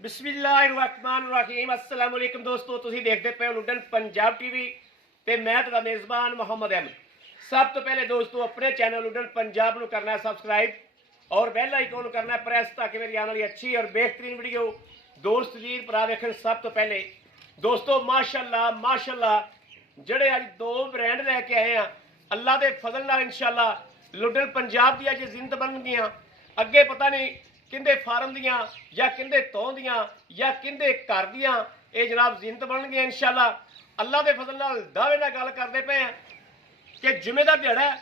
बिस्मिल्लाहिर्रहमानिर्रहीम अस्सलाम वालेकुम दोस्तों, तुसीं देखते पे हो लुडन पंजाब टीवी ते मैं तुहाडा मेज़बान मोहम्मद अहमद। सब तो पहले दोस्तों अपने चैनल लुडन पंजाब नूं करना है सबसक्राइब और बेल आइकन करना है प्रेस ताकि मेरी आने वाली अच्छी और बेहतरीन वीडियो दोस्त वीर भरा वेखण। सब तो पहले दोस्तों माशाअल्लाह माशाअल्लाह ਜਿਹੜੇ ਅੱਜ ਦੋ ਬ੍ਰਾਂਡ ਲੈ ਕੇ ਆਏ ਆ ਅੱਲਾ ਦੇ ਫਜ਼ਲ ਨਾਲ ਇਨਸ਼ਾਅੱਲਾ ਲੁਡਨ ਪੰਜਾਬ ਦੀਆਂ ਜੇ ਜ਼ਿੰਦ ਬਣਨਗੀਆਂ ਅੱਗੇ ਪਤਾ ਨਹੀਂ ਕਿੰਦੇ ਫਾਰਮ ਦੀਆਂ ਜਾਂ ਕਿੰਦੇ ਤੋਂ ਦੀਆਂ ਜਾਂ ਕਿੰਦੇ ਘਰ ਦੀਆਂ ਇਹ ਜਨਾਬ ਜ਼ਿੰਦ ਬਣਨਗੀਆਂ ਇਨਸ਼ਾਅੱਲਾ ਅੱਲਾ ਦੇ ਫਜ਼ਲ ਨਾਲ ਦਾਅਵੇ ਨਾਲ ਗੱਲ ਕਰਦੇ ਪਏ ਆ ਕਿ ਜੁਮੇ ਦਾ ਦਿਹਾੜਾ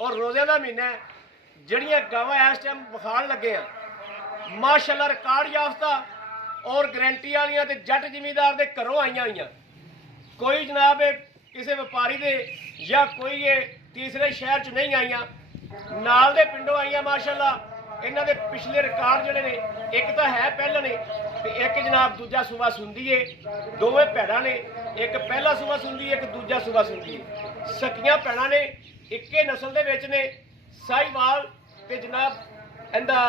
ਔਰ ਰੋਜ਼ੇ ਦਾ ਮਹੀਨਾ ਜਿਹੜੀਆਂ ਗਾਵਾਂ ਇਸ ਟਾਈਮ ਵਿਖਾਣ ਲੱਗੇ ਆ ਮਾਸ਼ਾਅੱਲਾ ਰਿਕਾਰਡ ਯਾਫਤਾ और गारंटी वालियां ते जट जिमीदार दे घरों आईयां होईयां। कोई जनाब किसी व्यापारी दे या कोई ये तीसरे शहर च नहीं आईयां, नाल दे पिंडों आईयां माशाअल्लाह। इन्हां दे पिछले रिकार्ड जिहड़े ने एक तो है पहला ने ते एक जनाब दूजा सूबा सुंदी है। दोवें भैणां ने, एक पहला सूबा सुंदी है एक दूजा सूबा सुंदी है। सकियां भैणां ने इक्के नस्ल दे विच ने साहिवाल ते जनाब इंदा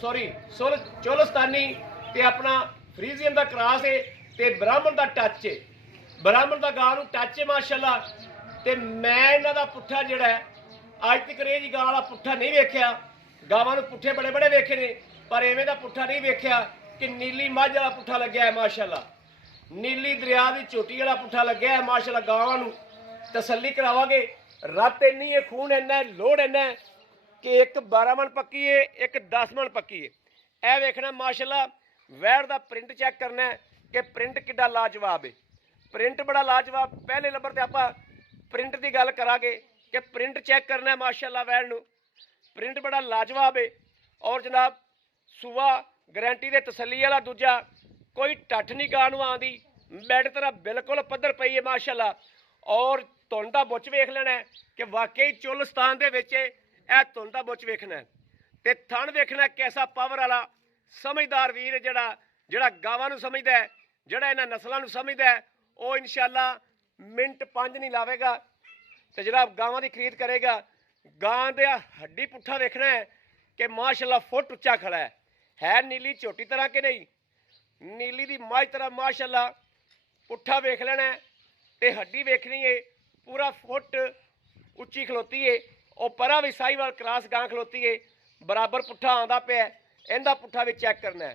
सॉरी चोलस्तानी ते अपना फ्रीजियन का क्रॉस है ते ब्राह्मण का टच है। ब्राह्मण का गां नूं टच है माशाअल्लाह। ते मैं इन्हां दा पुट्ठा जिहड़ा अज तक ये जी गां वाला पुट्ठा नहीं वेख्या। गावां नूं पुट्ठे बड़े बड़े वेखे ने पर इवें दा पुट्ठा नहीं वेख्या कि नीली मझ वाला पुट्ठा लग्या है माशाअल्लाह। नीली दरिया की चोटी वाला पुट्ठा लग्या है माशाअल्लाह। गावां नूं तसल्ली करावांगे। रत इन्नी है, खून इन्ना है, लोड़ इन्ना है कि एक 12 मन पक्की है एक 10 मन पक्की है। यह वेखना माशाअल्लाह। वैर का प्रिंट चैक करना है कि प्रिंट किड्डा लाजवाब है। प्रिंट बड़ा लाजवाब। पहले नंबर पर आप प्रिंट की गल करांगे कि प्रिंट चैक करना है माशाअल्लाह। वैर नूं प्रिंट बड़ा लाजवाब है और जनाब सूआ गारंटी दे तसल्ली वाला। दूजा कोई टठ नहीं गां नूं आंदी, बैड तरह बिल्कुल पद्धर पई है माशाअल्लाह। और धुन दा बुच वेख लेना है कि वाकई चोलस्तान दे विच यह धुन दा बुच वेखना है ते थण वेखना कैसा पावर वाला समझदार वीर जड़ा जड़ा गावां नूं समझदा है, जड़ा इन्हां नस्लां नूं समझदा है, वो इंशाअल्लाह मिनट 5 नहीं लावेगा तो जरा गावां दी खरीद करेगा। गां दे हड्डी पुट्ठा वेखना है कि माशाअल्लाह फुट उच्चा खड़ा है नीली झोटी तरह के नहीं, नीली दी मझ तरह माशाअल्लाह। पुट्ठा वेख लेना है ते हड्डी वेखनी है पूरा फुट उच्ची खलोती है। और परा भी साहिवाल क्रॉस गां खलोती है बराबर पुट्ठा आंदा पिया। इनका पुट्ठा भी चैक करना है।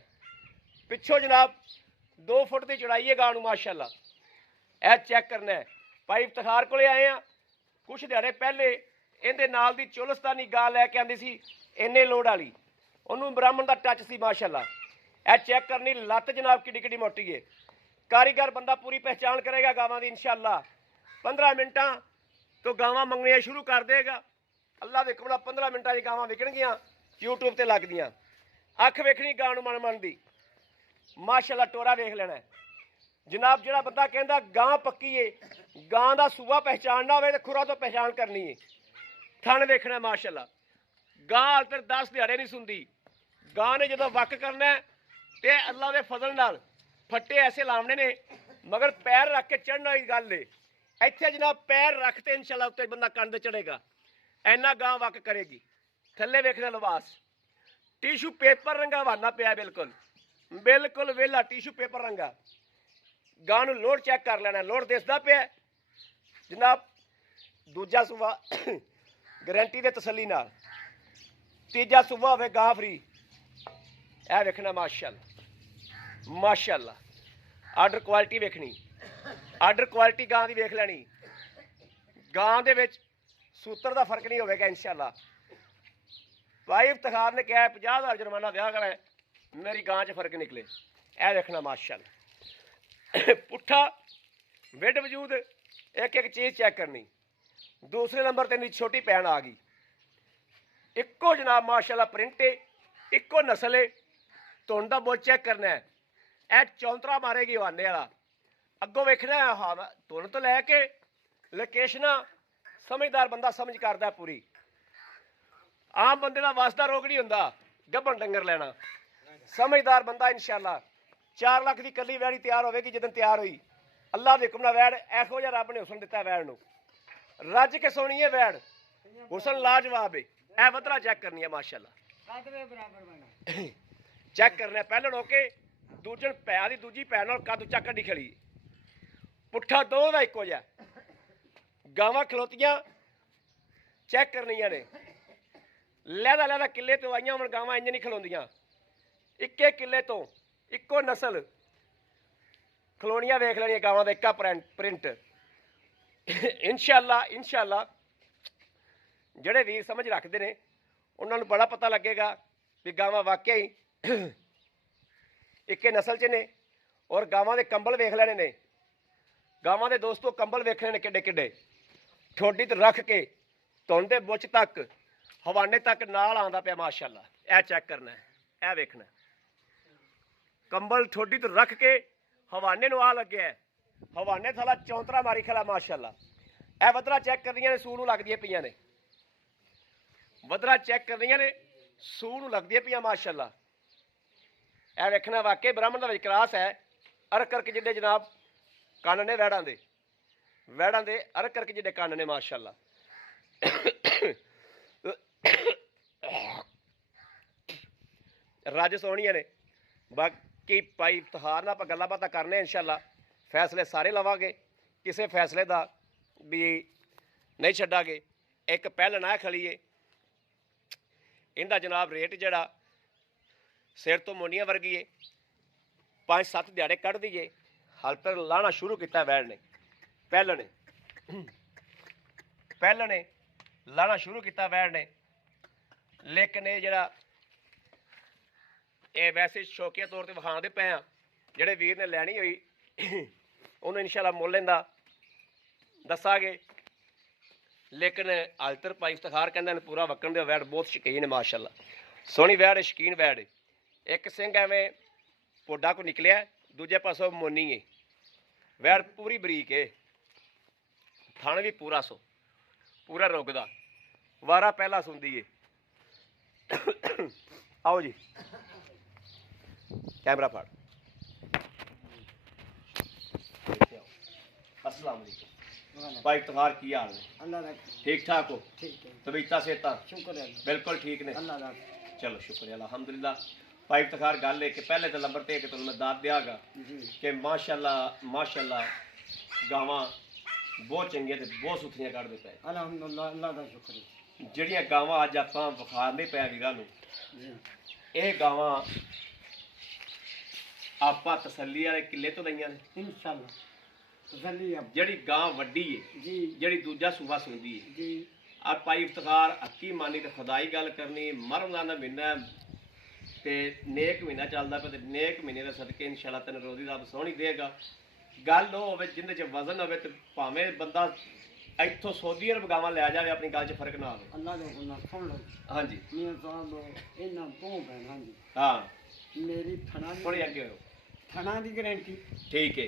पिछों जनाब 2 फुट की चौड़ाई है गां नूं माशाअल्लाह। यह चैक करना है। भाई इफ्तिखार को आए हैं कुछ दिहाड़े पहले इहदे नाल दी चोलस्तानी गां लैके आंदी सी इन्ने लोड वाली, उन्होंने ब्राह्मण का टच सी माशाअल्लाह। यह चैक करनी लत्त जनाब किड्डी किड्डी मोटी है। कारीगर बंदा पूरी पहचान करेगा गावां दी इंशाअल्लाह। 15 मिनटां तो गावां मंगनियां शुरू कर देगा अल्लाह दे हुक्म नाल। 15 मिनटां गावां विकणगियां यूट्यूब ते लगदियां। अख वेखनी गां नूं मन मन दी माशाअल्लाह। टोरा वेख लेना है जनाब। जिहड़ा बंदा कहंदा गां पक्की है, गां दा सूआ पहचानना होवे ते खुरा तो पहचान करनी है। थण वेखना माशाअल्लाह। गां हाल तक 10 दिहाड़े नहीं सुनदी। गां ने जदों वक करना है ते अल्लाह दे फजल नाल फट्टे ऐसे लावने ने मगर पैर रख के चढ़ने वाली गल है। इत्थे जनाब पैर रखते इंशाअल्लाह उत्ते बंदा कंध चढ़ेगा। इन्ना गां वक करेगी। थल्ले वेखना लिबास टिशू पेपर रंगा वाना पिया बिल्कुल बिल्कुल वेला टिशू पेपर रंगा। गां नूं लोड चैक कर लेना। लोड दिसदा पिया जनाब। दूजा सूबा गारंटी दे तसल्ली नाल। तीजा सूबा होवे गां फ्री। यह वेखना माशाअल्लाह माशाअल्लाह। आर्डर क्वालिटी वेखनी। आर्डर क्वालिटी गां दी वेख लैनी। गां दे विच सूत्र का फर्क नहीं होगा इंशाअल्लाह। भाई इफ्तिखार ने कहा 50,000 जुर्माना दिया कर मेरी गां च फर्क निकले। यह देखना माशाअल्लाह। पुट्ठा विड वजूद एक एक चीज़ चेक करनी। दूसरे नंबर पर छोटी भैन आ गई। इक्को जनाब माशाअल्लाह प्रिंट है, इक्को नस्ल है। धुन का बुल चेक करना है। यह चौंतरा मारेगी हवाने वाला। अगों वेखना है हाँ धुन तो लैके लोकेशना समझदार बंदा समझ करता पूरी। आम बंदे का वास्ता रोग नहीं होंदा गब्बन डंगर लेना। समझदार बंदा इंशाअल्लाह 4 लाख की कली वैड़ी तैयार होगी जिदन तैयार हुई अल्लाह के हुक्म नाल। वैड़ ऐहो जिहा रब ने हुसन दिता वैड़ नूं रज के सोनी है। वैड़ हुसन लाजवाब है। यह वधरा चैक करनी है माशाअल्लाह। चेक करना है पहले होके ਦੂਜਣ ਪੈਰਾਂ ਦੀ ਦੂਜੀ ਪੈਰ ਨਾਲ ਕੱਦ ਚੱਕ ਕੱਢੀ ਖੜੀ, ਪੁੱਠਾ ਦੋ ਦਾ ਇੱਕੋ ਜਿਹਾ। ਗਾਵਾਂ ਖਲੋਤੀਆਂ ਚੈੱਕ ਕਰਨੀਆਂ ਨੇ, ਲਹਿਦਾ ਲਹਿਦਾ ਕਿੱਲੇ ਤੋਂ ਆਈਆਂ ਹੁਣ ਗਾਵਾਂ ਇੰਜ ਨਹੀਂ ਖਲੋਂਦੀਆਂ। ਇੱਕੇ ਕਿੱਲੇ ਤੋਂ ਇੱਕੋ ਨਸਲ ਖਲੋਣੀਆਂ ਵੇਖ ਲੈਣੀਆਂ ਗਾਵਾਂ ਦਾ ਇੱਕਾ ਪ੍ਰਿੰਟ। ਇਨਸ਼ਾਅੱਲਾ ਜਿਹੜੇ ਵੀਰ ਸਮਝ ਰੱਖਦੇ ਨੇ ਉਹਨਾਂ ਨੂੰ ਬੜਾ ਪਤਾ ਲੱਗੇਗਾ ਵੀ ਗਾਵਾਂ ਵਾਕਿਆ ਹੀ ਇੱਕੇ ਨਸਲ 'ਚ ਨੇ। ਔਰ ਗਾਵਾਂ ਦੇ ਕੰਬਲ ਵੇਖ ਲੈਣੇ ਨੇ। ਗਾਵਾਂ ਦੇ ਦੋਸਤੋ ਕੰਬਲ ਵੇਖਣੇ ਨੇ ਕਿੱਡੇ ਕਿੱਡੇ, ਠੋਡੀ ਤੋਂ ਰੱਖ ਕੇ ਧੁੰਨ ਦੇ ਬੁੱਚ ਤੱਕ ਹਵਾਨੇ ਤੱਕ ਨਾਲ ਆਉਂਦਾ ਪਿਆ ਮਾਸ਼ਾਅੱਲਾ। ਇਹ ਚੈੱਕ ਕਰਨਾ, ਇਹ ਵੇਖਣਾ। ਕੰਬਲ ਠੋਡੀ ਤੋਂ ਰੱਖ ਕੇ ਹਵਾਨੇ ਨੂੰ ਆ ਲੱਗਿਆ, ਹਵਾਨੇ ਥਾਲਾ ਚੌਂਤਰਾ ਮਾਰੀ ਖਲਾ ਮਾਸ਼ਾਅੱਲਾ। ਇਹ ਵਧਰਾ ਚੈੱਕ ਕਰਦੀਆਂ ਨੇ, ਸੂਹ ਨੂੰ ਲੱਗਦੀਆਂ ਪਈਆਂ ਨੇ। ਵਧਰਾ ਚੈੱਕ ਕਰਦੀਆਂ ਨੇ, ਸੂਹ ਨੂੰ ਲੱਗਦੀਆਂ ਪਈਆਂ ਮਾਸ਼ਾਅੱਲਾ। ਇਹ ਵੇਖਣਾ ਵਾਕਈ ਬ੍ਰਾਹਮਣ ਦਾ ਵਿਕਰਾਸ ਹੈ। ਅਰਕ ਕਰਕੇ ਜਿੱਡੇ ਜਨਾਬ ਕੰਨ ਨੇ ਵੈੜਾਂ ਦੇ ਅਰਕ ਕਰਕੇ ਜਿੱਡੇ ਕੰਨ ਨੇ ਮਾਸ਼ਾਅੱਲਾ। ਰੱਜ ਸੋਹਣੀਆਂ ਨੇ। ਬਾਕੀ ਭਾਈ ਇਫਤਿਖਾਰ ਨਾਲ ਆਪਾਂ ਗੱਲਾਂ ਬਾਤਾਂ ਕਰਨੇ ਇਨਸ਼ਾਅੱਲਾ। ਫੈਸਲੇ ਸਾਰੇ ਲਵਾਂਗੇ, ਕਿਸੇ ਫੈਸਲੇ ਦਾ ਵੀ ਨਹੀਂ ਛੱਡਾਂਗੇ। ਇੱਕ ਪਹਿਲ ਨਾ ਖਲੀਏ, ਇਹਦਾ ਜਨਾਬ ਰੇਟ ਜਿਹੜਾ ਸਿਰ ਤੋਂ ਮੋਨੀਆਂ ਵਰਗੀ ਏ, 5-7 ਦਿਹਾੜੇ ਕੱਢ ਦਈਏ। ਹਾਲ ਤੱਕ ਲਾਣਾ ਸ਼ੁਰੂ ਕੀਤਾ ਵੈੜ ਨੇ, ਪਹਿਲ ਨੇ ਲਾਣਾ ਸ਼ੁਰੂ ਕੀਤਾ ਵੈੜ ਨੇ। ਲੇਕਿਨ ਇਹ ਜਿਹੜਾ ਇਹ ਵੈਸੇ ਸ਼ੌਕੀਆ ਤੌਰ 'ਤੇ ਵਿਖਾਉਂਦੇ ਪਏ ਆ, ਜਿਹੜੇ ਵੀਰ ਨੇ ਲੈਣੀ ਹੋਈ ਉਹਨੂੰ ਇਨਸ਼ਾਅੱਲਾ ਮੁੱਲ ਲੈਂਦਾ ਦੱਸਾਂਗੇ। ਲੇਕਿਨ ਹਾਲਤਰ ਭਾਈ ਇਫਤਿਖਾਰ ਕਹਿੰਦੇ ਨੇ ਪੂਰਾ ਵਕਣ ਦੇ ਵੈੜ ਬਹੁਤ ਸ਼ੌਕੀਨ ਨੇ ਮਾਸ਼ਾਅੱਲਾ। ਸੋਹਣੀ ਵੈੜ, ਸ਼ੌਕੀਨ ਵੈੜ। ਇੱਕ ਸਿੰਘ ਐਵੇਂ ਪੋਡਾ ਕੋ ਨਿਕਲਿਆ, ਦੂਜੇ ਪਾਸੋਂ ਮੋਨੀ ਏ। ਵੈੜ ਪੂਰੀ ਬਰੀਕ ਏ, ਥਣ ਵੀ ਪੂਰਾ ਰੁਕਦਾ, ਵਾਰਾ ਪਹਿਲਾ ਸੁਣਦੀ ਏ। आओ जी कैमरा फाड़। अस्सलाम वालेकुम भाई, इफ्तिखार की हाल है? अल्लाह ठीक ठाक हो? ठीक है। तबीयत सेहत शुक्र है बिल्कुल ठीक ने? अल्लाह चलो शुक्र है अल्हम्दुलिल्लाह। भाई इफ्तिखार गल है कि पहले तो नंबर ते तुहानू मैं दाद दियागा कि माशाअल्लाह गावां बहुत चंगियां ते बहुत सुथरियां कढदे पे अल्हम्दुलिल्लाह। अल्लाह दा शुक्र है। ਜਿਹੜੀਆਂ ਗਾਵਾਂ ਅੱਜ ਆਪਾਂ ਵਿਖਾਉਂਦੇ ਪਏ ਵੀਰਾਂ ਨੂੰ, ਇਹ ਗਾਵਾਂ ਆਪਾਂ ਤਸੱਲੀ ਵਾਲੇ ਕਿੱਲੇ ਤੋਂ ਲਈਆਂ ਨੇ ਇਨਸ਼ਾਅੱਲਾ। ਤਸੱਲੀ ਆ ਜਿਹੜੀ ਗਾਂ ਵੱਡੀ ਹੈ ਜੀ, ਜਿਹੜੀ ਦੂਜਾ ਸੂਬਾ ਸੁਣਦੀ ਹੈ ਜੀ। ਆਪਾਂ ਇਫਤਿਖਾਰ ਹੱਕੀ ਮਾਨੀ ਤੇ ਖੁਦਾਈ ਗੱਲ ਕਰਨੀ। ਮਰਮਜ਼ਾਨ ਦਾ ਮਹੀਨਾ ਤੇ ਨੇਕ ਮਹੀਨਾ ਚੱਲਦਾ ਪਿਆ, ਤੇ ਨੇਕ ਮਹੀਨੇ ਦਾ ਸਦਕੇ ਇਨਸ਼ਾਅੱਲਾ ਤੈਨੂੰ ਰੋਜ਼ੀ ਰੱਬ ਸੋਹਣੀ ਦੇਗਾ। ਗੱਲ ਉਹ ਹੋਵੇ ਜਿੰਦੇ 'ਚ ਵਜ਼ਨ ਹੋਵੇ, ਤੇ ਭਾਵੇਂ ਬੰਦਾ ਇੱਥੋਂ ਸਊਦੀ ਅਰਬ ਗਾਵਾਂ ਲੈ ਜਾਵੇ, ਆਪਣੀ ਗੱਲ 'ਚ ਫਰਕ ਨਾ ਆਵੇ। ਅੱਲਾ ਦੇ ਹੁਕਮ ਨਾਲ ਸੁਣ ਲਓ। ਹਾਂਜੀ ਮੀਆਂ ਸਾਹਿਬ, ਇਹਨਾਂ ਤੋਂ ਭੈਣਾਂ ਦੀ ਹਾਂ ਮੇਰੀ ਥਣਾ ਦੀ ਥੋੜੀ ਅੱਗੇ ਹੋ, ਥਣਾ ਦੀ ਗਾਰੰਟੀ ਠੀਕ ਹੈ,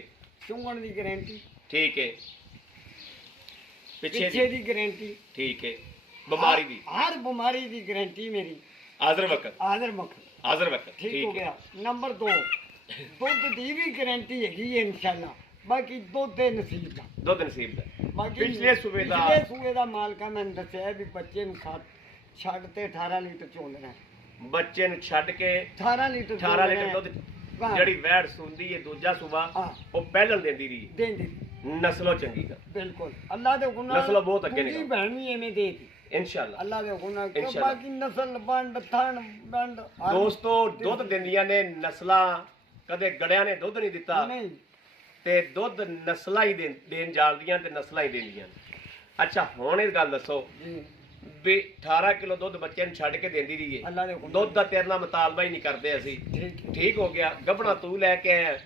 ਚੁੰਗਣ ਦੀ ਗਾਰੰਟੀ ਠੀਕ ਹੈ, ਪਿੱਛੇ ਦੀ ਗਾਰੰਟੀ ਠੀਕ ਹੈ, ਬਿਮਾਰੀ ਦੀ ਹਰ ਬਿਮਾਰੀ ਦੀ ਗਾਰੰਟੀ ਮੇਰੀ। ਹਾਜ਼ਰ ਵਕਤ ਠੀਕ ਹੋ ਗਿਆ। ਨੰਬਰ 2 ਦੁੱਧ ਦੀ ਵੀ ਗਾਰੰਟੀ ਹੈਗੀ ਹੈ ਇਨਸ਼ਾਅੱਲਾ। ਬਾਕੀ ਦੁੱਧ ਨਸੀਬ ਦਾ ਬਾਕੀ ਪਿਛਲੇ ਸੂਬੇ ਦਾ ਮਾਲਕਾਂ ਮੈਨੂੰ ਦੱਸਿਆ ਵੀ ਬੱਚੇ ਨੂੰ ਛੱਡ ਤੇ 18 ਲੀਟਰ ਚੋਲਣਾ, ਬੱਚੇ ਨੂੰ ਛੱਡ ਕੇ 18 ਲੀਟਰ ਦੁੱਧ ਜਿਹੜੀ ਵੈੜ ਸੁੰਦੀ ਹੈ ਦੂਜਾ ਸੂਬਾ ਉਹ ਪਹਿਲਣ ਦਿੰਦੀ ਰਹੀ ਨਸਲੋਂ ਚੰਗੀ ਦਾ ਬਿਲਕੁਲ। ਅੱਲਾ ਦੇ ਹੁਕਮ ਨਾਲ ਨਸਲੋਂ ਬਹੁਤ ਅੱਗੇ ਨਿਕਲ ਭੈਣ ਵੀ ਐਵੇਂ ਦੇਤੀ ਇਨਸ਼ਾਅੱਲਾ। ਅੱਲਾ ਦੇ ਹੁਕਮ ਨਾਲ ਬਾਕੀ ਨਸਲ ਵੰਡ ਥਣ ਵੰਡ ਦੋਸਤੋ ਦੁੱਧ ਦਿੰਦੀਆਂ ਨੇ ਨਸਲਾਂ। ਕਦੇ ਗੜਿਆਂ ਨੇ ਦੁੱਧ ਨਹੀਂ ਦਿੱਤਾ ਨਹੀਂ, ਤੇ ਦੁੱਧ ਨਸਲਾਂ ਹੀ ਦੇਣ ਜਾਲਦੀਆਂ ਤੇ ਨਸਲਾਂ ਹੀ ਦਿੰਦੀਆਂ। ਅੱਛਾ ਹੁਣ ਇਹ ਗੱਲ ਦੱਸੋ ਵੀ 18 ਕਿਲੋ ਦੁੱਧ ਬੱਚੇ ਨੂੰ ਛੱਡ ਕੇ ਦਿੰਦੀ ਰਹੀ ਹੈ, ਦੁੱਧ ਦਾ ਤੇਰੇ ਨਾਲ ਮੁਤਾਲਬਾ ਹੀ ਨਹੀਂ ਕਰਦੇ ਅਸੀਂ। ਠੀਕ ਹੋ ਗਿਆ। ਗੱਭਣਾ ਤੂੰ ਲੈ ਕੇ ਆਇਆ,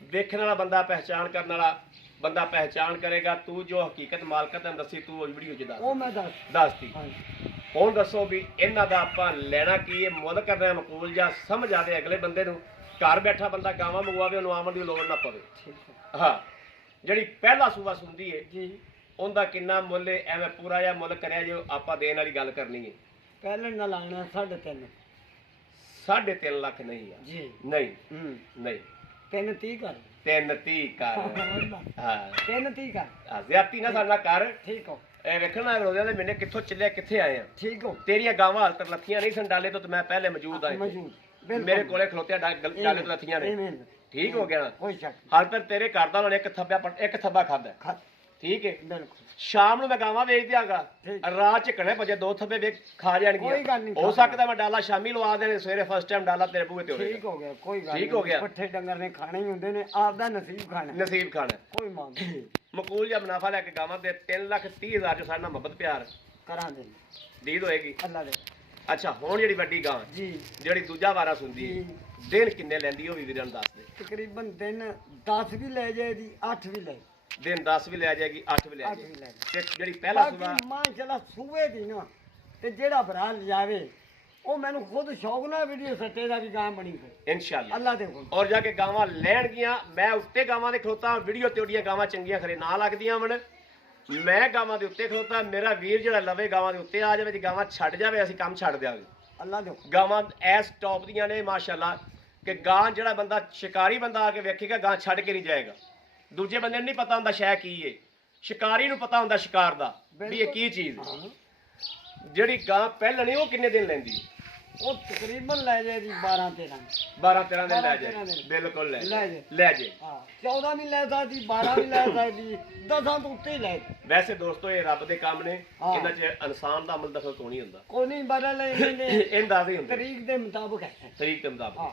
ਦੇਖਣ ਵਾਲਾ ਬੰਦਾ ਪਹਿਚਾਣ ਕਰਨ ਵਾਲਾ ਬੰਦਾ ਪਹਿਚਾਣ ਕਰੇਗਾ। ਤੂੰ ਜੋ ਹਕੀਕਤ ਮਾਲਕਤ ਨੂੰ ਦੱਸੀ ਤੂੰ ਉਹ ਵੀਡੀਓ 'ਚ ਦੱਸਤੀ। ਹੁਣ ਦੱਸੋ ਵੀ ਇਹਨਾਂ ਦਾ ਆਪਾਂ ਲੈਣਾ ਕੀ ਹੈ, ਮੁੱਲ ਕਰਨਾ ਮਕਬੂਲ ਜਾਂ ਸਮਝ ਆਵੇ ਅਗਲੇ ਬੰਦੇ ਨੂੰ। ਘਰ ਬੈਠਾ ਬੰਦਾ ਗਾਵਾਂ ਮੰਗਵਾਵੇ, ਉਹਨੂੰ ਆਮਦ ਦੀ ਲੋੜ ਨਾ ਪਵੇ। ਹਾਂ ਜਿਹੜੀ ਪਹਿਲਾ ਸੂਬਾ ਸੁਣਦੀ ਹੈ ਉਹਦਾ ਕਿੰਨਾ ਮੁੱਲ ਹੈ? ਐਵੇਂ ਪੂਰਾ ਜਿਹਾ ਮੁੱਲ ਕਰਿਆ ਜੇ ਆਪਾਂ ਦੇਣ ਵਾਲੀ ਗੱਲ ਕਰਨੀ ਹੈ। ਪਹਿਲੇ ਨਾਲ ਆਉਣਾ 3.5 ਲੱਖ ਨਹੀਂ ਆ ਜੀ, ਨਹੀਂ 3.30 ਕਰ 3.30 ਕਰ ਹਾਂ 3.30 ਕਰ ਜ਼ਿਆਦਤੀ ਨਾ ਸਾਡਾ ਕਰ। ਠੀਕ ਹੋ। ਇਹ ਵੇਖਣਾ ਰੋਜ਼ਿਆਂ ਦੇ ਮਹੀਨੇ ਕਿੱਥੋਂ ਚੱਲਿਆ ਕਿੱਥੇ ਆਏ ਆ। ਠੀਕ ਹੋ। ਤੇਰੀਆਂ ਗਾਵਾਂ ਹਾਲ ਤੱਕ ਲੱਥੀਆਂ ਨਹੀਂ ਸੰਡਾਲੇ ਤੋਂ, ਮੈਂ ਪਹਿਲੇ ਮੌਜੂਦ ਆਇਆ ਬਿਲਕੁਲ। ਮੇਰੇ ਕੋਲੇ ਖਲੋਤੇ ਡਾਲੇ ਤੋਂ ਲੱਥੀਆਂ ਨੇ ਇਵੇਂ ਠੀਕ ਹੋ ਗਿਆ ਨਾ ਕੋਈ ਸ਼ੱਕ ਹਾਲ ਪਰ ਤੇਰੇ ਘਰ ਦਾ ਉਹਨਾਂ ਨੇ ਇੱਕ ਥੱਬਾ ਖਾਦਾ ਨਹੀਂ। ਠੀਕ ਹੈ ਬਿਲਕੁਲ ਸ਼ਾਮ ਨੂੰ ਮੈਂ ਗਾਵਾਂ ਵੇਚ ਦਿਆਂਗਾ ਠੀਕ। ਰਾਤ ਝਕਣੇ ਵਜੇ 2 ਥੱਬੇ ਵੇਖ ਖਾ ਕੋਈ ਗੱਲ ਜਾਣਗੀਆਂ ਨਹੀਂ, ਹੋ ਖਾ ਸਕਦਾ ਮੈਂ ਡਾਲਾ ਸ਼ਾਮੀ ਲਵਾ ਦੇਣੇ ਸਵੇਰੇ ਫਸਟ ਟਾਈਮ ਡਾਲਾ ਤੇਰੇ ਬੂਹੇ ਤੇ ਠੀਕ ਹੋਵੇਗਾ ਹੋ ਗਿਆ ਕੋਈ ਗੱਲ ਠੀਕ ਹੋ ਗਿਆ। ਪੱਠੇ ਡੰਗਰ ਨੇ ਖਾਣੇ ਹੀ ਹੁੰਦੇ ਨੇ ਆਪਦਾ ਨਸੀਬ ਖਾਣਾ ਨਸੀਬ ਖਾਣਾ ਕੋਈ ਮੰਗ ਨਹੀਂ ਮਕੂਲ ਜਿਹਾ ਮੁਨਾਫਾ ਲੈ ਕੇ ਗਾਵਾਂ ਦੇ 3,30,000 ਚ ਸਾਡੇ ਨਾਲ ਮੁਹੱਬਤ ਪਿਆਰ ਕਰਾਂਗੇ ਦੀਦ ਹੋਏਗੀ ਅੱਲਾ ਦੇ ਅੱਛਾ ਹੁਣ ਜਿਹੜੀ ਵੱਡੀ ਗਾਂ ਜੀ ਜਿਹੜੀ ਦੂਜਾ ਵਾਰਾ ਸੁਣਦੀ ਜੀ ਦਿਨ ਕਿੰਨੇ ਲੈਂਦੀ ਉਹ ਵੀ ਵੀਰਾਂ ਨੂੰ ਦੱਸ ਦੇ ਤਕਰੀਬਨ ਦਿਨ 10 ਵੀ ਲੈ ਜਾਏ ਦੀ 8 ਵੀ ਲੈ ਦਿਨ 10 ਵੀ ਲੈ ਜਾਏਗੀ 8 ਵੀ ਲੈ 8 ਵੀ ਜਾਏਗੀ ਲੈ ਤੇ ਜਿਹੜੀ ਪਹਿਲਾ ਸੁਬਾ ਬਾਕੀ ਮਾਸ਼ਾਅੱਲਾ ਸੂਏ ਦੀ ਨਾ ਤੇ ਜਿਹੜਾ ਭਰਾ ਲਿਜਾਵੇ ਉਹ ਮੈਨੂੰ ਖੁਦ ਸ਼ੌਕ ਨਾਲ ਵੀਡੀਓ ਸੱਟੇ ਦਾ ਵੀ ਗਾਂ ਬਣੀ ਫਿਰ ਇਨਸ਼ਾਅੱਲਾ ਅੱਲਾ ਦੇ ਹੁਕਮ ਔਰ ਜਾ ਕੇ ਗਾਵਾਂ ਲੈਣਗੀਆਂ ਮੈਂ ਉੱਤੇ ਗਾਵਾਂ ਦੇ ਖਲੋਤਾ ਵੀਡੀਓ ਤੇ ਉਹਦੀਆਂ ਗਾਵਾਂ ਚੰਗੀਆਂ ਖਰੇ ਨਾ ਲੱਗਦੀਆਂ ਵਣ ਮੈਂ ਗਾਵਾਂ ਦੇ ਉੱਤੇ ਖਲੋਤਾ ਮੇਰਾ ਵੀਰ ਜਿਹੜਾ ਲਵੇ ਗਾਵਾਂ ਦੇ ਉੱਤੇ ਆ ਜਾਵੇ ਤੇ ਗਾਵਾਂ ਛੱਡ ਜਾਵੇ ਅਸੀਂ ਕੰਮ ਛੱਡ ਦਿਆਂਗੇ ਅੱਲਾ ਦੇ ਹੁਕਮ ਗਾਵਾਂ ਐਸ ਟੌਪ ਦੀਆਂ ਨੇ ਮਾਸ਼ਾਅੱਲਾ ਕਿ ਗਾਂ ਜਿਹੜਾ ਬੰਦਾ ਸ਼ਿਕਾਰੀ ਬੰਦਾ ਆ ਕੇ ਵੇਖੇਗਾ ਗਾਂ ਛੱਡ ਕੇ ਨਹੀਂ ਜਾਏਗਾ ਦੂਜੇ ਬੰਦੇ ਨੂੰ ਨਹੀਂ ਪਤਾ ਹੁੰਦਾ ਸ਼ੈ ਕੀ ਏ ਸ਼ਿਕਾਰੀ ਨੂੰ ਪਤਾ ਹੁੰਦਾ ਸ਼ਿਕਾਰ ਦਾ ਵੀ ਇਹ ਕੀ ਚੀਜ਼ ਹੈ ਹਾਂ। ਜਿਹੜੀ ਗਾਂ ਪਹਿਲਣੀ ਉਹ ਕਿੰਨੇ ਦਿਨ ਲੈਂਦੀ ਉਹ ਤਕਰੀਬਨ ਲੈ ਜਾਏ ਦੀ 12 13 12 13 ਦਿਨ ਲੈ 12 ਜਾਏ ਦਿਨ। ਬਿਲਕੁਲ ਲੈ ਲੈ ਜਾਏ। ਲੈ ਜੇ ਹਾਂ 14 ਵੀ ਲੈ ਸਕਦੀ 12 ਵੀ ਲੈ ਸਕਦੀ 10 ਤੋਂ ਉੱਤੇ ਹੀ ਲੈ ਵੈਸੇ ਦੋਸਤੋ ਇਹ ਰੱਬ ਦੇ ਕੰਮ ਨੇ ਹਾਂ। ਇਹਨਾਂ 'ਚ ਇਨਸਾਨ ਦਾ ਅਮਲ ਦਖਲ ਕੋਈ ਨਹੀਂ ਹੁੰਦਾ ਕੋਈ ਨਹੀਂ ਬਦਲ ਲੈਂਦੇ ਇਹ ਅੰਦਾਜ਼ੇ ਹੁੰਦੇ ਤਰੀਕ ਦੇ ਮੁਤਾਬਕ ਹੈ ਤਰੀਕ ਦੇ ਮੁਤਾਬਕ ਹਾਂ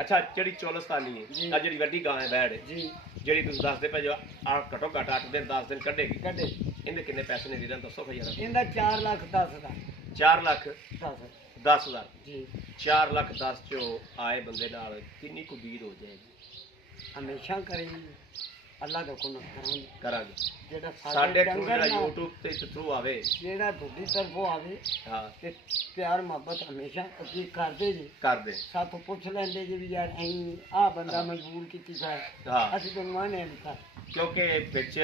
ਅੱਛਾ ਜਿਹੜੀ ਚੋਲਸਤਾਨੀ ਜੀ। ਹੈ ਆ ਜਿਹੜੀ ਵੱਡੀ ਗਾਂ ਹੈ ਵੈੜ ਹੈ, ਜੀ ਜਿਹੜੀ ਤੁਸੀਂ ਦੱਸਦੇ ਪਏ ਜੋ ਆ ਘਟੋ ਘੱਟ 8 ਦਿਨ 10 ਦਿਨ ਕੱਢੇਗੀ ਕੱਢੇ ਇਹਦੇ ਕਿੰਨੇ ਪੈਸੇ ਨੇ ਵੀਰਾਂ ਦੱਸੋ ਭਈ ਜਰਾ ਇਹਦਾ 4 ਲੱਖ 10 ਦਾ 4 ਲੱਖ 10 10 ਹਜ਼ਾਰ ਜੀ 4 ਲੱਖ 10 ਚੋਂ ਆਏ ਬੰਦੇ ਨਾਲ ਕਿੰਨੀ ਕੁ ਉਮੀਦ ਹੋ ਜਾਏਗੀ ਹਮੇਸ਼ਾ ਕਰੀ ਅੱਲਾ ਦਾ ਹੁਕਮ ਕਰਾਂਗੇ ਕਰਾਂਗੇ ਜਿਹੜਾ ਸਾਡੇ ਡੰਗਰ ਥਰੂ ਜਿਹੜਾ ਨਾਲ YouTube ਤੇ ਥਰੂ ਆਵੇ ਜਿਹੜਾ ਤੁਹਾਡੀ ਤਰਫੋਂ ਆਵੇ ਹਾਂ ਤੇ ਪਿਆਰ ਮੁਹੱਬਤ ਹਮੇਸ਼ਾ ਅਸੀਂ ਕਰਦੇ ਜੀ ਕਰਦੇ ਸਾਥੋਂ ਪੁੱਛ ਲੈਂਦੇ ਜੀ ਵੀ ਯਾਰ ਐਂ ਆ ਬੰਦਾ ਮਜਬੂਰ ਕੀਤੀ ਹੈ ਹਾਂ ਅਸੀਂ ਤੁਹਾਨੂੰ ਮਾਨੇ ਲਿਖਾ ਕਿਉਂਕਿ ਵਿੱਚ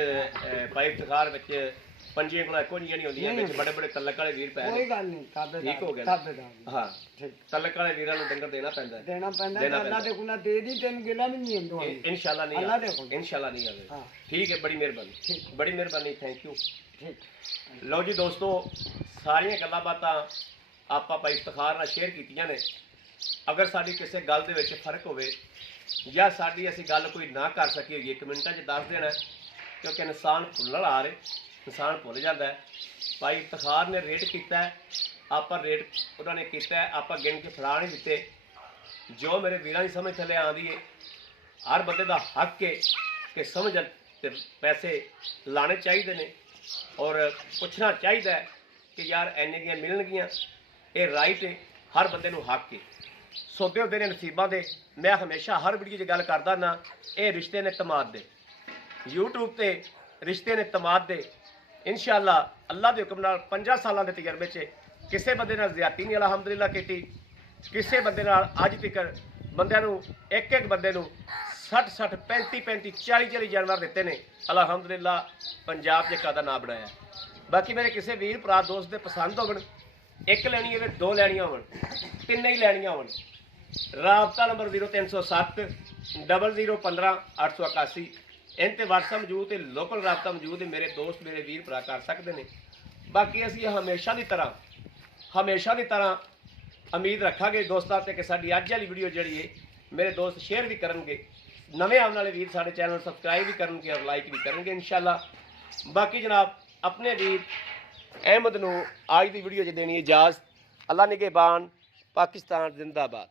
ਪਾਈਪ ਤਖਾਰ ਵਿੱਚ ਪੰਜੀਆਂ ਕੋਲ ਕੋਈ ਨਹੀਂ ਹੁੰਦੀਆਂ ਵਿੱਚ ਬੜੇ ਬੜੇ ਤਲਕ ਵਾਲੇ ਵੀਰ ਪੈ ਕੋਈ ਗੱਲ ਨਹੀਂ ਤਾਬੇ ਠੀਕ ਹੋ ਗਿਆ ਨਾ? ਤਾਬੇ ਹਾਂ ਠੀਕ ਤਲਕ ਵਾਲੇ ਵੀਰਾਂ ਨੂੰ ਡੰਗਰ ਦੇਣਾ ਪੈਂਦਾ ਹੈ ਦੇਣਾ ਪੈਂਦਾ ਦੇਣਾ ਤੇ ਅੱਲਾ ਪੈਂਦਾ। ਦੇ ਗੁਨਾਹ ਦੇ ਦੀ ਤੈਨੂੰ ਗਿਲਾ ਵੀ ਨਹੀਂ ਹੁੰਦਾ ਇਨਸ਼ਾਅੱਲਾ ਨਹੀਂ ਅੱਲਾ ਦੇ ਹੁਕਮ। ਇਨਸ਼ਾਅੱਲਾ ਨਹੀਂ ਆਵੇ ਹਾਂ ਠੀਕ ਹੈ ਬੜੀ ਮਿਹਰਬਾਨੀ ਠੀਕ ਬੜੀ ਮਿਹਰਬਾਨੀ ਥੈਂਕ ਯੂ ਠੀਕ ਲਓ ਜੀ ਦੋਸਤੋ ਸਾਰੀਆਂ ਗੱਲਾਂ ਬਾਤਾਂ ਆਪਾਂ ਭਾਈ ਇਫਤਖਾਰ ਨਾਲ ਸ਼ੇਅਰ ਕੀਤੀਆਂ ਨੇ ਅਗਰ ਸਾਡੀ ਕਿਸੇ ਗੱਲ ਦੇ ਵਿੱਚ ਫਰਕ ਹੋਵੇ ਜਾਂ ਸਾਡੀ ਅਸੀਂ ਗੱਲ ਕੋਈ ਨਾ ਕਰ ਸਕੀਏ ਇੱਕ ਮਿੰਟਾਂ 'ਚ ਦੱਸ ਦੇਣਾ ਕਿਉਂਕਿ ਇਨਸਾਨ ਭੁੱਲਣ ਆ ਰਹੇ ਇਨਸਾਨ ਭੁੱਲ ਜਾਂਦਾ ਹੈ ਭਾਈ ਇਫਤਖਾਰ ਨੇ ਰੇਟ ਕੀਤਾ ਹੈ ਆਪਾਂ ਰੇਟ ਉਹਨਾਂ ਨੇ ਕੀਤਾ ਹੈ ਆਪਾਂ ਗਿਣ ਕੇ ਫੜਾ ਨਹੀਂ ਦਿੱਤੇ ਜੋ ਮੇਰੇ ਵੀਰਾਂ ਦੀ ਸਮਝ ਥੱਲੇ ਆਉਂਦੀ ਹੈ ਹਰ ਬੰਦੇ ਦਾ ਹੱਕ ਹੈ ਕਿ ਸਮਝਣ ਤੇ ਪੈਸੇ ਲਾਣੇ ਚਾਹੀਦੇ ਨੇ ਔਰ ਪੁੱਛਣਾ ਚਾਹੀਦਾ ਹੈ ਕਿ ਯਾਰ ਐਨੇ ਦੀਆਂ ਮਿਲਣਗੀਆਂ ਇਹ ਰਾਈਟ ਹੈ ਹਰ ਬੰਦੇ ਨੂੰ ਹੱਕ ਹੈ ਸੌਦੇ ਹੁੰਦੇ ਨੇ ਨਸੀਬਾਂ ਦੇ ਮੈਂ ਹਮੇਸ਼ਾ ਹਰ ਵੀਡੀਓ 'ਚ ਗੱਲ ਕਰਦਾ ਨਾ ਇਹ ਰਿਸ਼ਤੇ ਨੇ ਤਮਾਦ ਦੇ YouTube ਤੇ ਰਿਸ਼ਤੇ ਨੇ ਤਮਾਦ ਦੇ ਇਨਸ਼ਾਅੱਲਾ ਅੱਲਾ ਦੇ ਹੁਕਮ ਨਾਲ 50 ਸਾਲਾਂ ਦੇ ਤਜਰਬੇ 'ਚ ਕਿਸੇ ਬੰਦੇ ਨਾਲ ਜ਼ਿਆਦਤੀ ਨਹੀਂ ਅਲਹਮਦੁਲਿਲਾ ਕੀਤੀ ਕਿਸੇ ਬੰਦੇ ਨਾਲ ਅੱਜ ਤੱਕ ਬੰਦਿਆਂ ਨੂੰ ਇੱਕ ਇੱਕ ਬੰਦੇ ਨੂੰ 60 60 35 35 40 40 ਜਾਨਵਰ ਦਿੱਤੇ ਨੇ ਅਲਹਮਦੁਲਿਲਾ ਪੰਜਾਬ 'ਚ ਕਾਦਾ ਨਾਂ ਬਣਾਇਆ ਬਾਕੀ ਮੇਰੇ ਕਿਸੇ ਵੀਰ ਭਰਾ ਦੋਸਤ ਦੇ ਪਸੰਦ ਹੋਵਣ ਇੱਕ ਲੈਣੀ ਹੋਵੇ ਦੋ ਲੈਣੀਆਂ ਹੋਵਣ ਤਿੰਨੇ ਹੀ ਲੈਣੀਆਂ ਹੋਵਣ ਰਾਬਤਾ ਨੰਬਰ 0307 0015 881 ਇਨ ਤੇ WhatsApp ਮੌਜੂਦ ਤੇ ਲੋਕਲ ਰਾਬਤਾ ਮੌਜੂਦ ਹੈ ਮੇਰੇ ਦੋਸਤ ਮੇਰੇ ਵੀਰ ਭਰਾ ਕਰ ਸਕਦੇ ਨੇ ਬਾਕੀ ਅਸੀਂ ਹਮੇਸ਼ਾ ਦੀ ਤਰ੍ਹਾਂ ਉਮੀਦ ਰੱਖਾਂਗੇ ਦੋਸਤਾਂ ਤੇ ਕਿ ਸਾਡੀ ਅੱਜ ਵਾਲੀ ਵੀਡੀਓ ਜਿਹੜੀ ਹੈ ਮੇਰੇ ਦੋਸਤ ਸ਼ੇਅਰ ਵੀ ਕਰਨਗੇ ਨਵੇਂ ਆਉਣ ਵਾਲੇ ਵੀਰ ਸਾਡੇ ਚੈਨਲ ਸਬਸਕ੍ਰਾਈਬ ਵੀ ਕਰਨਗੇ ਔਰ ਲਾਈਕ ਵੀ ਕਰਨਗੇ ਇਨਸ਼ਾਅੱਲਾ ਬਾਕੀ ਜਨਾਬ ਆਪਣੇ ਵੀਰ ਅਹਿਮਦ ਨੂੰ ਅੱਜ ਦੀ ਵੀਡੀਓ 'ਚ ਦੇਣੀ ਇਜਾਜ਼ਤ ਅੱਲਾ ਨਿਗਹਿਬਾਨ ਪਾਕਿਸਤਾਨ ਜ਼ਿੰਦਾਬਾਦ